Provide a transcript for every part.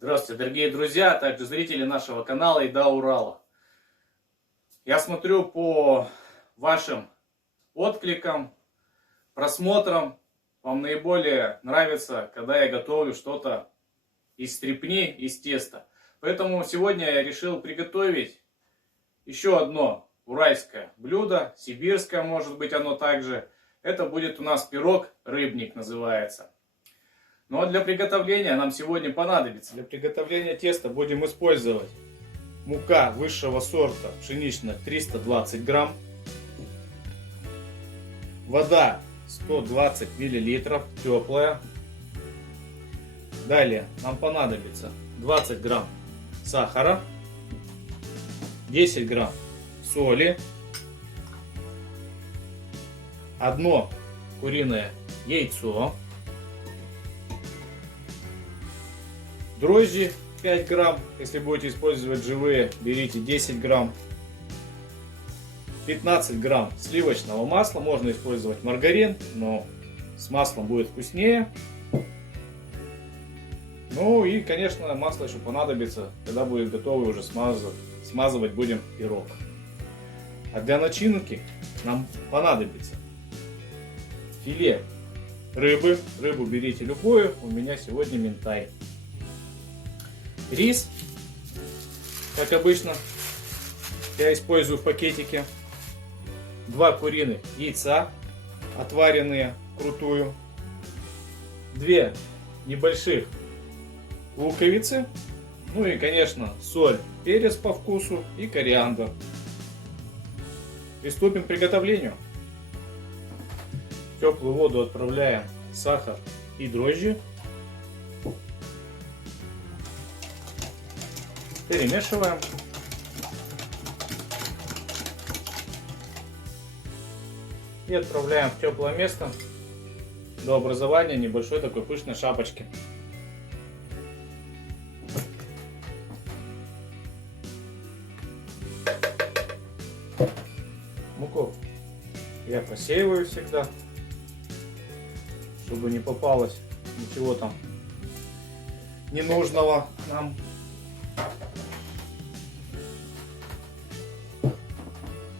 Здравствуйте, дорогие друзья, а также зрители нашего канала «Еда Урала». Я смотрю по вашим откликам, просмотрам. Вам наиболее нравится, когда я готовлю что-то из стрепни, из теста. Поэтому сегодня я решил приготовить еще одно уральское блюдо, сибирское, может быть, оно также. Это будет у нас пирог рыбник называется. Но для приготовления нам сегодня понадобится. Для приготовления теста будем использовать мука высшего сорта пшеничная 320 грамм, вода 120 миллилитров теплая. Далее нам понадобится 20 грамм сахара, 10 грамм соли, одно куриное яйцо, дрожжи 5 грамм, если будете использовать живые, берите 10 грамм, 15 грамм сливочного масла, можно использовать маргарин, но с маслом будет вкуснее. Ну и, конечно, масло еще понадобится, когда будет готовый уже смазывать будем пирог. А для начинки нам понадобится филе рыбы, рыбу берите любую, у меня сегодня минтай. Рис, как обычно, я использую в пакетике. 2 куриных яйца, отваренные вкрутую. 2 небольших луковицы. Ну и, конечно, соль, перец по вкусу и кориандр. Приступим к приготовлению. В теплую воду отправляем сахар и дрожжи. Перемешиваем. И отправляем в теплое место до образования небольшой такой пышной шапочки. Муку я просеиваю всегда, чтобы не попалось ничего там ненужного нам.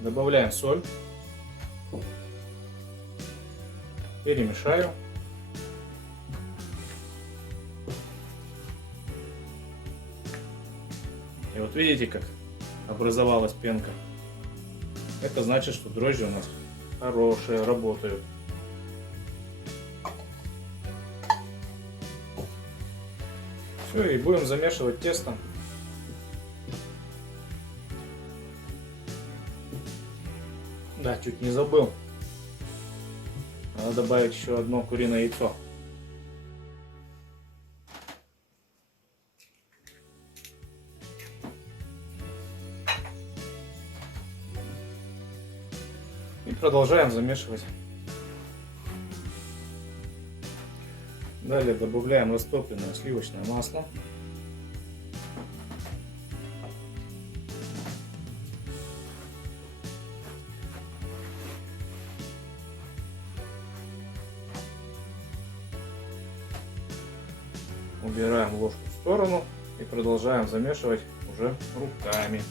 Добавляем соль, перемешаю. И вот видите, как образовалась пенка. Это значит, что дрожжи у нас хорошие, работают. Все, и будем замешивать тесто. Да, чуть не забыл. Надо добавить еще одно куриное яйцо. И продолжаем замешивать. Далее добавляем растопленное сливочное масло. Убираем ложку в сторону и продолжаем замешивать уже руками.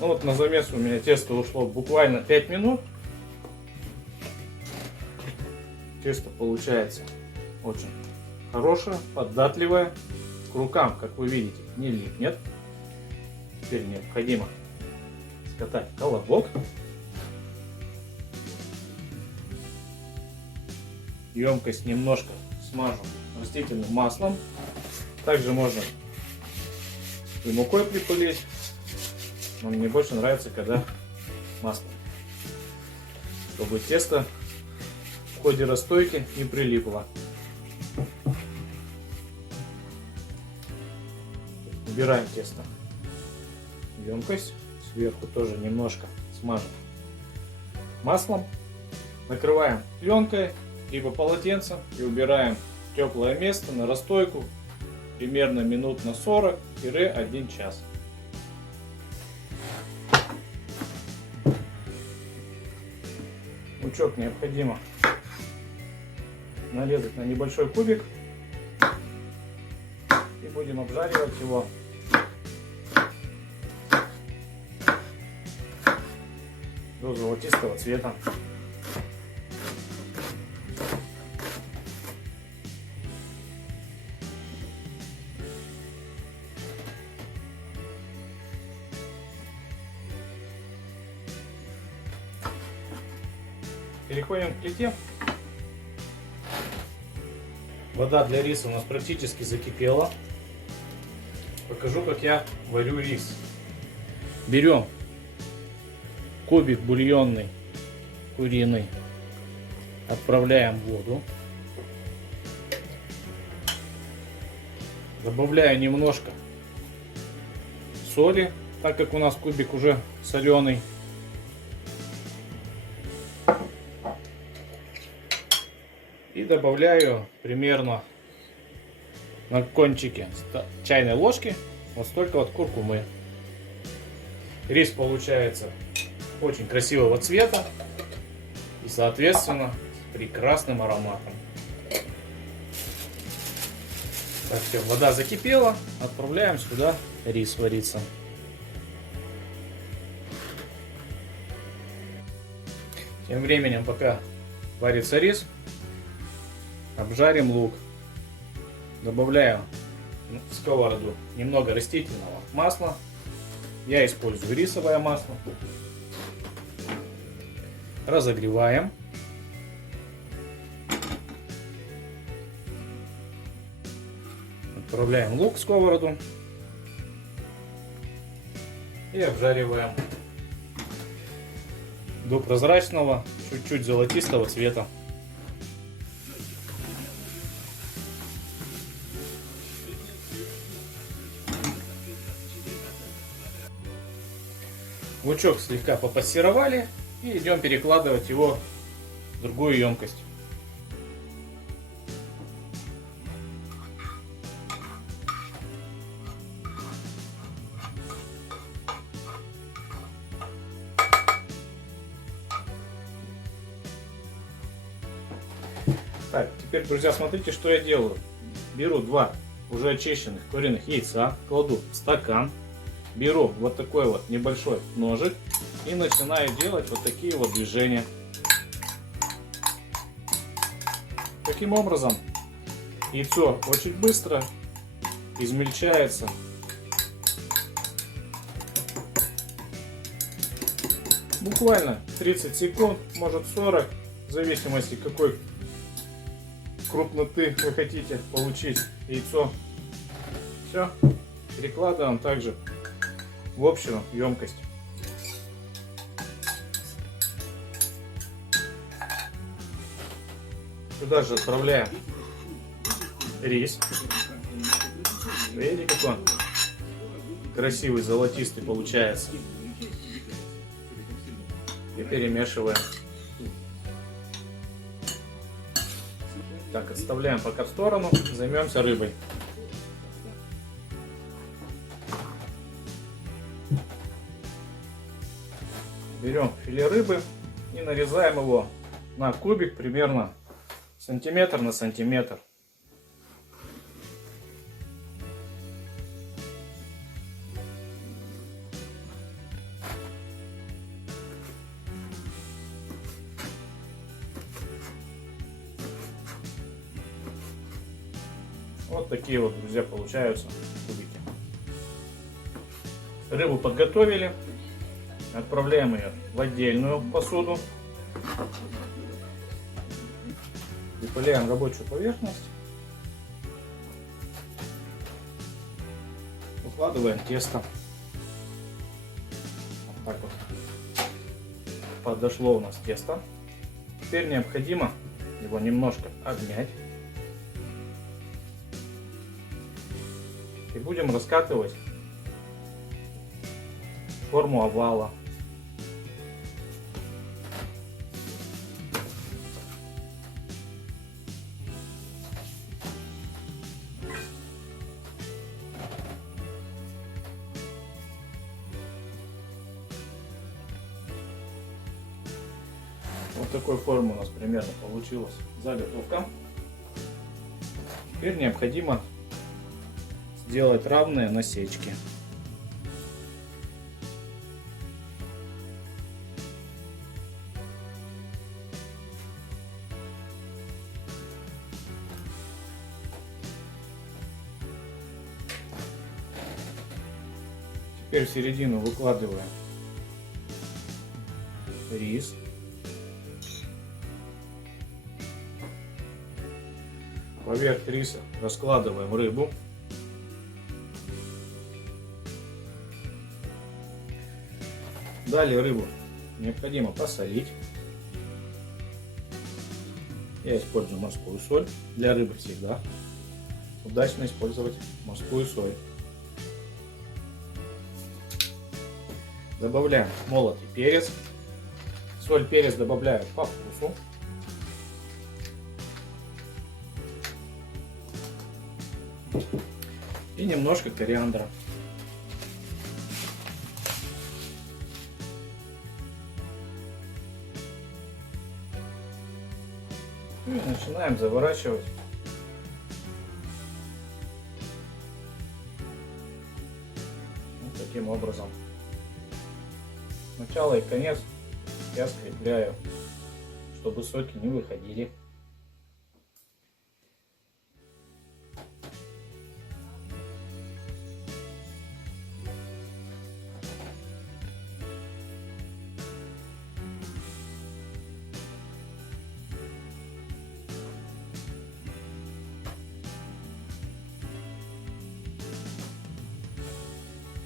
Ну вот на замес у меня тесто ушло буквально 5 минут. Тесто получается очень хорошее, податливое. К рукам, как вы видите, не липнет. Теперь необходимо скатать колобок. Емкость немножко смажу растительным маслом. Также можно и мукой припылить. Но мне больше нравится, когда масло. Чтобы тесто в ходе расстойки не прилипло. Убираем тесто в емкость. Сверху тоже немножко смажем маслом. Накрываем пленкой либо полотенцем и убираем в теплое место на расстойку примерно минут на 40-1 час. Лучок необходимо нарезать на небольшой кубик и будем обжаривать его до золотистого цвета. Переходим к плите. Вода для риса у нас практически закипела. Покажу, как я варю рис. Берем кубик бульонный, куриный, отправляем в воду. Добавляю немножко соли, так как у нас кубик уже соленый. И добавляю примерно на кончике чайной ложки вот столько вот куркумы. Рис получается очень красивого цвета и, соответственно, с прекрасным ароматом. Так, все, вода закипела, отправляем сюда рис вариться. Тем временем, пока варится рис, обжарим лук. Добавляю в сковороду немного растительного масла. Я использую рисовое масло. Разогреваем. Отправляем лук в сковороду и обжариваем до прозрачного, чуть-чуть золотистого цвета. Лучок слегка попассеровали и идем перекладывать его в другую емкость. Так, теперь, друзья, смотрите, что я делаю. Беру 2 уже очищенных куриных яйца, кладу в стакан. Беру вот такой вот небольшой ножик и начинаю делать вот такие вот движения. Таким образом, яйцо очень быстро измельчается. Буквально 30 секунд, может 40, в зависимости какой крупноты вы хотите получить яйцо. Все, перекладываем также в общую емкость. Сюда же отправляем рис. Видите, как он красивый, золотистый получается. И перемешиваем. Так, отставляем пока в сторону, займемся рыбой. Берем филе рыбы и нарезаем его на кубик примерно сантиметр на сантиметр. Вот такие вот, друзья, получаются кубики. Рыбу подготовили. Отправляем ее в отдельную посуду. Выпыляем рабочую поверхность. Укладываем тесто. Вот так вот. Подошло у нас тесто. Теперь необходимо его немножко обмять. И будем раскатывать форму овала. Вот такой формы у нас примерно получилась заготовка. Теперь необходимо сделать равные насечки. Теперь в середину выкладываем рис. Поверх риса раскладываем рыбу. Далее рыбу необходимо посолить. Я использую морскую соль. Для рыбы всегда удачно использовать морскую соль. Добавляем молотый перец. Соль, перец добавляю по вкусу. И немножко кориандра. И начинаем заворачивать. Вот таким образом. Начало и конец я скрепляю, чтобы соки не выходили.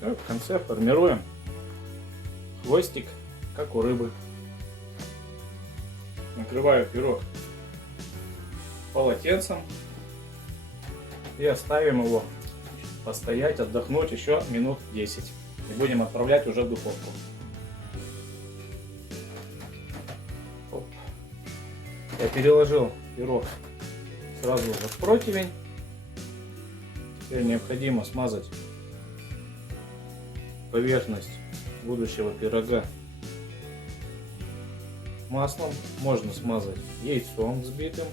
И в конце формируем хвостик, как у рыбы. Накрываю пирог полотенцем и оставим его постоять, отдохнуть еще минут 10. И будем отправлять уже в духовку. Оп. Я переложил пирог сразу же в противень. Теперь необходимо смазать поверхность будущего пирога маслом. Можно смазать яйцом взбитым.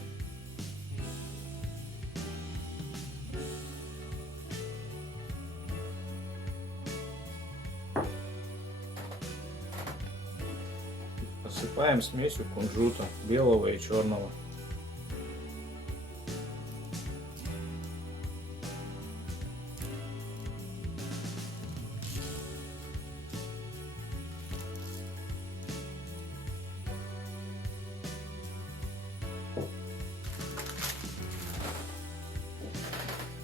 Посыпаем смесью кунжута белого и черного.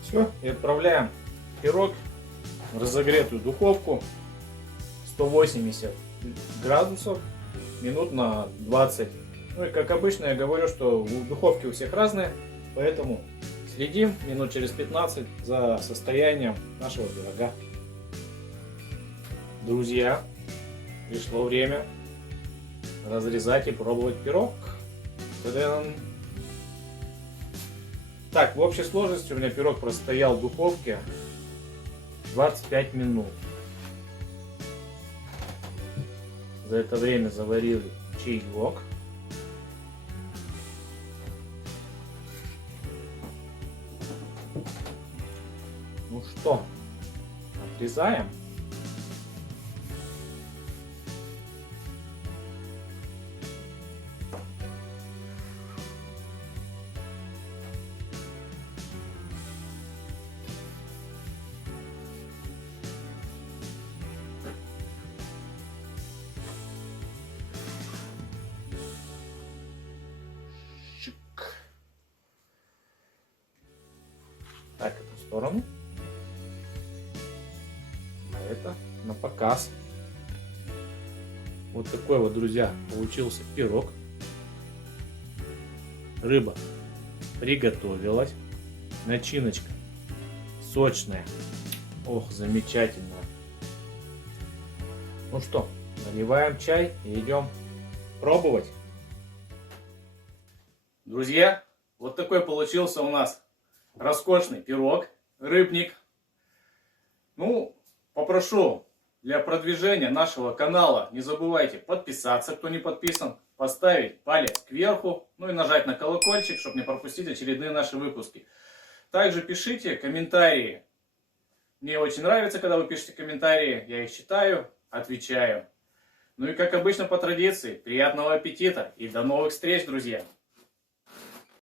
Все, и отправляем пирог в разогретую духовку 180 градусов минут на 20. Ну и как обычно я говорю, что духовки у всех разные, поэтому следим минут через 15 за состоянием нашего пирога. Друзья, пришло время разрезать и пробовать пирог. Та-дам! Так, в общей сложности у меня пирог простоял в духовке 25 минут. За это время заварили чаек. Ну что, отрезаем. Так, эту сторону. А это на показ. Вот такой вот, друзья, получился пирог. Рыба приготовилась. Начиночка сочная. Ох, замечательно. Ну что, наливаем чай и идем пробовать. Друзья, вот такой получился у нас роскошный пирог, рыбник. Ну, попрошу для продвижения нашего канала, не забывайте подписаться, кто не подписан, поставить палец кверху, ну и нажать на колокольчик, чтобы не пропустить очередные наши выпуски. Также пишите комментарии. Мне очень нравится, когда вы пишете комментарии. Я их читаю, отвечаю. Ну и как обычно по традиции, приятного аппетита и до новых встреч, друзья!